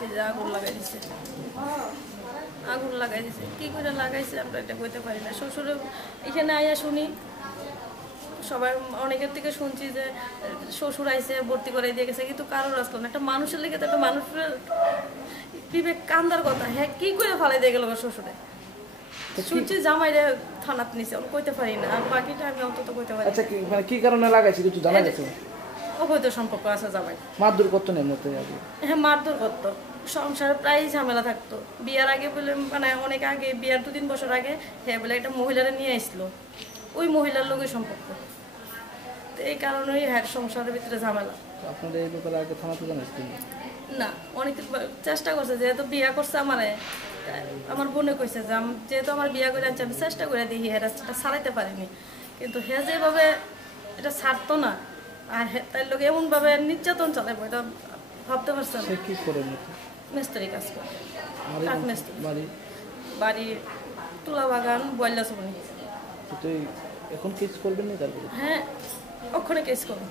শুনছি যে আগুন লাগাই দিছে। আগুন লাগাই দিছে, কি করে লাগাইছে আমরা এটা কইতে পারি না। শ্বশুরে এখানে আইয়া শুনি, সবাই অনেকের থেকে শুনছি যে শ্বশুর আইসে ভর্তি করে দিয়ে গেছে, কিন্তু কারোর আসলো না। একটা মানুষের লেগে তো একটা মানুষের বিবেক কান্দার কথা। হ্যাঁ, কি করে ফালাই দিয়ে গেল শ্বশুরে? শুনছি জামাইরে থানাত নিছে, আমি কইতে পারি না। আর বাকিটা আমি অন্তত কইতে পারি। আচ্ছা, কি কারণে লাগাইছে কিছু জানা গেছে? অবৈধ সম্পর্ক আছে জামাই। মারধর করতো না এমনিতে আগে? হ্যাঁ, মারধর করতো। সংসারে প্রায় ঝামেলা থাকতো। বিয়ার আগে বলে, মানে অনেক আগে, বিয়ার 2-3 বছর আগে, হ্যাঁ বলে একটা মহিলারা নিয়ে আসলো, ওই মহিলার লোকের সম্পর্ক। তো এই কারণেই হ্যাঁ সংসারের ভিতরে ঝামেলা। আপনাদের এই ব্যাপারে আগে থানাতে জানাইছেন না? অনেক চেষ্টা করছে, যেহেতু বিয়া করছে আমার বোনে কইছে যে যেহেতু আমার বিয়া করে আনছে, আমি চেষ্টা করে দিই হেয়ার রাস্তাটা ছাড়াইতে পারিনি, কিন্তু হে যেভাবে এটা ছাড়তো না, আর তাই লোক এমনভাবে নির্যাতন চালাবো এটা ভাবতে পারছে না। সে কি করে? মিস্ত্রি কাজ করে, কাঠ মিস্ত্রি। বাড়ি তুলা বাগান, বয়লা চুবনি। এখন কেস করবেন না তারপরে? হ্যাঁ, ওখানে কেস করবো।